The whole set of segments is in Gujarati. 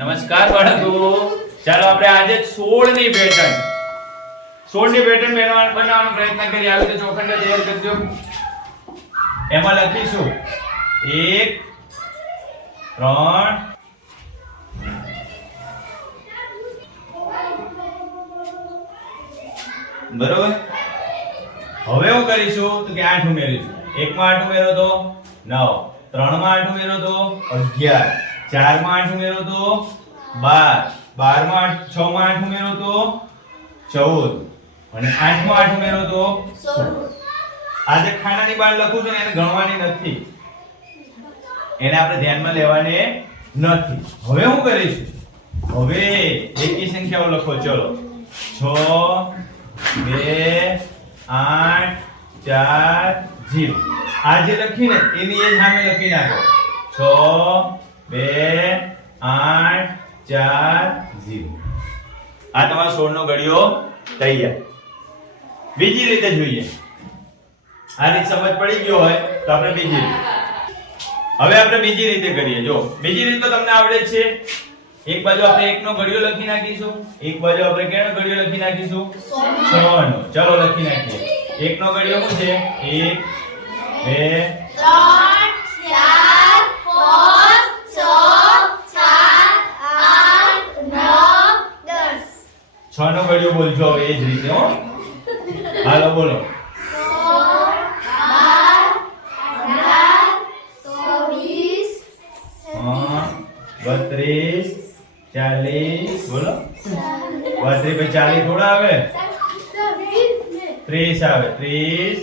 નમસ્કાર બાળકો. ચાલો આપણે આજે 16 ની પેટર્ન 16 ની પેટર્ન બનાવવાનો પ્રયત્ન કરીએ. આવી રીતે ચોખંડ તૈયાર કરજો. એમાં લખીશું. 1 3 બરોબર? હવે હું કરીશું તો કે 8 ઉમેરીશું. એકમાં 8 ઉમેરો તો 9 ત્રણમાં 8 ઉમેરો તો 11 ચારમાં 8 ઉમેરો તો 12 બારમાં 6 માં આઠ ઉમેરો તો ચૌદ. અને આઠમાં આઠ ઉમેરો તો 16 આ જે ખાનાની બાર લખું છું ને એને ગણવાની નથી. એને આપણે ધ્યાનમાં લેવાની નથી. હવે હું કરીશું? હવે એકી સંખ્યાઓ લખો. ચલો. છ, બે, આઠ, ચાર, જીરો. આ જે લખીને એની એ સામે લખી નાખો. છ બે, આઠ, ચાર, જીરો. આ તમારો સોળ નો ઘડિયો તૈયાર. બીજી રીતે જોઈએ. આ રીત સમજ પડી ગયો હોય તો આપણે બીજી રીતે. હવે આપણે બીજી રીતે કરીએ. જો, બીજી રીત તો તમને આવડે છે. એક બાજુ આપણે એકનો ઘડિયો લખી નાખીશું. એક બાજુ આપણે કેનો ઘડિયો લખી નાખીશું? છ નો ચલો, લખી નાખીએ. એકનો ઘડિયો શું છે? એક, બે ત્રણ ચાર પાંચ છ સાત આઠ નવ દસ છ નો ઘડિયો બોલજો, એ જ રીતે, હો. હાલો, બોલો. બત્રીસ, ચાલીસ, બોલો. બત્રીસ પછી ચાલીસ થોડા આવે? ત્રીસ આવે. ત્રીસ,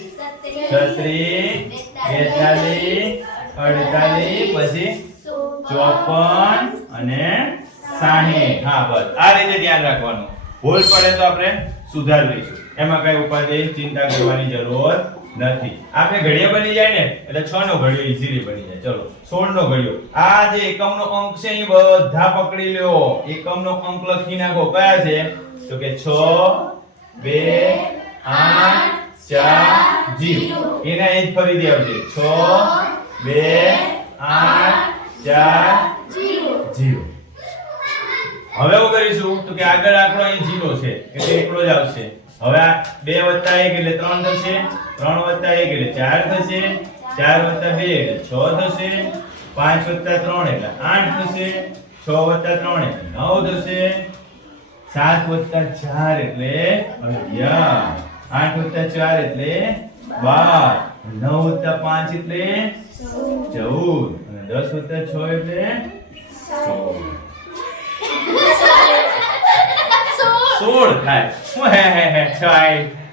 છત્રીસ, બેતાલીસ, અડતાલીસ, પછી ચોપન અને સાહીઠ. હા, બસ. આ રીતે ધ્યાન રાખવાનું. ભૂલ પડે તો આપણે સુધાર લઈશું એમાં કઈ ઉપાધિ ચિંતા કરવાની જરૂર નથી. આપણે ઘડિયો બની જાય ને, એટલે છ નો ઘડિયો ઈઝીલી બની જાય. ચલો, સોળ નો ઘડિયો. આ જે એકમ નો અંક છે એ બધા પકડી લ્યો. એકમનો અંક લખી નાખો. કયા છે? તો કે 6 2 8 4 0 એના એ જ ફરીથી આવશે. છ કરીશું તો કે આગળ આંકડો અહીં જીરો છે, એટલે એકલો જ આવશે. હવે આ બે વત્તા એક એટલે ત્રણ થશે, ત્રણ વત્તા એક એટલે ચાર થશે, ચાર વત્તા બે એટલે છ થશે, પાંચ વત્તા ત્રણ એટલે આઠ થશે, છ વત્તા ત્રણ એટલે નવ થશે, સાત વત્તા ચાર એટલે અગિયાર, આઠ વત્તા ચાર એટલે બાર, નવ વત્તા પાંચ એટલે ચૌદ, અને દસ વત્તા છ એટલે ચૌદ સોળ થાય હું હે હે હે થાય